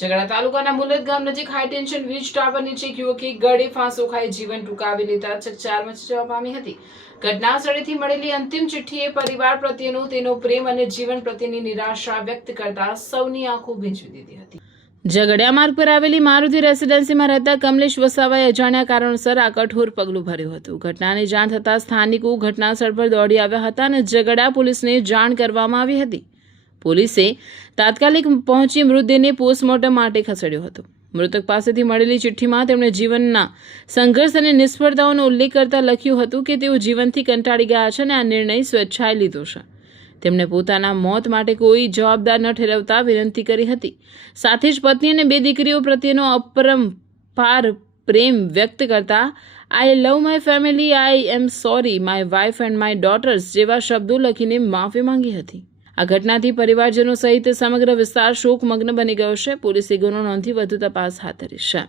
ઝઘડા તાલુકાના મુલદ ગામ નજીક હાઈ ટેન્શન વીજ ટાવર નીચે એક યુવકે ગળે ફાંસો ખાઈ જીવન ટૂંકાવી લેતા ચકચાર મચી જવા પામી હતી. ઘટના સ્થળેથી મળેલી અંતિમ ચિઠ્ઠીએ પરિવાર પ્રત્યેનો તેનો પ્રેમ અને જીવન પ્રત્યેની નિરાશા વ્યક્ત કરતા સૌની આંખો ભીંજવી દીધી હતી. ઝઘડિયા માર્ગ પર આવેલી મારુતિ રેસિડેન્સીમાં રહેતા કમલેશ વસાવાએ અજાણ્યા કારણોસર આ કઠોર પગલું ભર્યું હતું. ઘટનાની જાણ થતાં સ્થાનિકો ઘટના સ્થળ પર દોડી આવ્યા હતા અને ઝઘડિયા પોલીસને જાણ કરવામાં આવી હતી. પોલીસે તાત્કાલિક પહોંચી મૃતદેહને પોસ્ટમોર્ટમ માટે ખસેડ્યો હતો. મૃતક પાસેથી મળેલી ચિઠ્ઠીમાં તેમણે જીવનના સંઘર્ષ અને નિષ્ફળતાઓનો ઉલ્લેખ કરતા લખ્યું હતું કે તેઓ જીવનથી કંટાળી ગયા છે અને આ નિર્ણય સ્વેચ્છાએ લીધો છે. તેમણે પોતાના મોત માટે કોઈ જવાબદાર ન ઠેરવતા વિનંતી કરી હતી. સાથે જ પત્ની અને 2 દીકરીઓ પ્રત્યેનો અપરંપાર પ્રેમ વ્યક્ત કરતા I love my family, I am sorry, my wife and my daughters જેવા શબ્દો લખીને માફી માંગી હતી. આ ઘટનાથી પરિવારજનો સહિત સમગ્ર વિસ્તાર શોકમગ્ન બની ગયો છે. પોલીસે ગુનો નોંધી વધુ તપાસ હાથ ધરી છે.